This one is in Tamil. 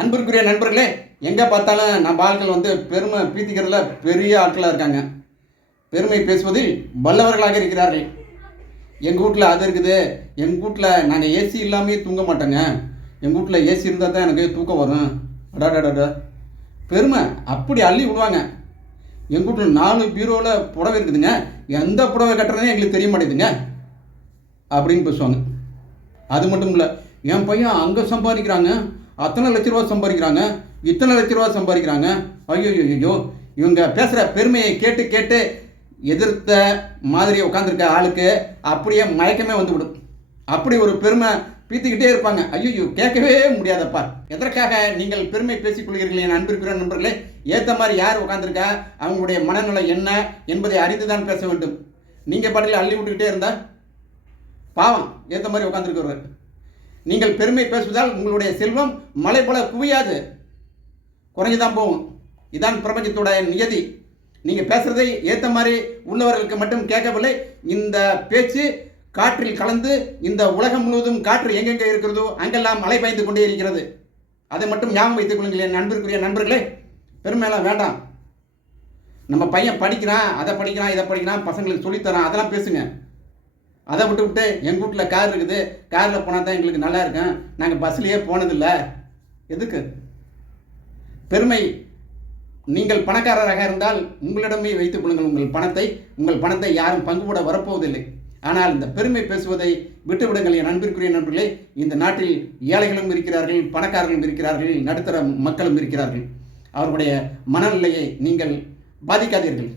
அன்பிற்குரிய நண்பர்களே, எங்கே பார்த்தாலும் நம்ம ஆட்கள் பெருமை பீத்திக்கிறதுல பெரிய ஆட்களாக இருக்காங்க. பெருமை பேசுவதில் வல்லவர்களாக இருக்கிறார்கள். எங்கள் வீட்டில் அது இருக்குது, எங்கள் வீட்டில் நாங்கள் ஏசி இல்லாமே தூங்க மாட்டோங்க, எங்கள் வீட்டில் ஏசி இருந்தால் தான் எனக்கு தூக்கம் வரும். அடாடாடா, பெருமை அப்படி அள்ளி விடுவாங்க. எங்கள் வீட்டில் 4 பீரோவில் புடவை இருக்குதுங்க, எந்த புடவை கட்டுறதுன்னு எங்களுக்கு தெரிய மாட்டேங்குதுங்க அப்படின்னு பேசுவாங்க. அது மட்டும் இல்லை, என் பையன் அங்கே சம்பாதிக்கிறாங்க, அத்தனை லட்ச ரூபா சம்பாதிக்கிறாங்க, இத்தனை லட்ச ரூபா சம்பாதிக்கிறாங்க. ஐயோ, இவங்க பேசுகிற பெருமையை கேட்டு கேட்டு எதிர்த்த மாதிரி உட்காந்துருக்க ஆளுக்கு அப்படியே மயக்கமே வந்து விடும். அப்படி ஒரு பெருமை பீத்திக்கிட்டே இருப்பாங்க. ஐயோ, கேட்கவே முடியாதப்பா. எதற்காக நீங்கள் பெருமை பேசிக்கொள்கிறீர்கள் என் அன்பிற்குரிய நண்பர்களே? ஏற்ற மாதிரி யார் உட்காந்துருக்கா, அவங்களுடைய மனநிலை என்ன என்பதை அறிந்து தான் பேச வேண்டும். நீங்கள் பாட்டில் அள்ளி விட்டுக்கிட்டே இருந்தால் பாவம், ஏற்ற மாதிரி உட்காந்துருக்கிறவர். நீங்கள் பெருமை பேசுவதால் உங்களுடைய செல்வம் மலை போல குவியாது, குறைஞ்சுதான் போகும். இதான் பிரபஞ்சத்தோட நியதி. நீங்கள் பேசுகிறதை ஏற்ற மாதிரி உள்ளவர்களுக்கு மட்டும் கேட்கவில்லை. இந்த பேச்சு காற்றில் கலந்து இந்த உலகம் முழுவதும் காற்று எங்கெங்கே இருக்கிறதோ அங்கெல்லாம் மழை பாய்ந்து கொண்டே இருக்கிறது. அதை மட்டும் ஞாபகம் வைத்துக் கொள்ளுங்கள் என் அன்பிற்குரிய நண்பர்களே. பெருமையெல்லாம் வேண்டாம். நம்ம பையன் படிக்கிறான், அதை படிக்கிறான், இதை படிக்கிறான், பசங்களுக்கு சொல்லித்தரான், அதெல்லாம் பேசுங்க. அதை விட்டு எங்கள் வீட்டில் கார் இருக்குது, காரில் போனால் தான் எங்களுக்கு நல்லா இருக்கும், நாங்கள் பஸ்லேயே போனதில்லை. எதுக்கு பெருமை? நீங்கள் பணக்காரராக இருந்தால் உங்களிடமே வைத்துக் கொள்ளுங்கள் உங்கள் பணத்தை யாரும் பங்கு போட வரப்போவதில்லை. ஆனால் இந்த பெருமை பேசுவதை விட்டுவிடுங்கள் என் அன்பிற்குரிய நண்பர்களே. இந்த நாட்டில் ஏழைகளும் இருக்கிறார்கள், பணக்காரர்களும் இருக்கிறார்கள், நடுத்தர மக்களும் இருக்கிறார்கள். அவர்களுடைய மனநிலையை நீங்கள் பாதிக்காதீர்கள்.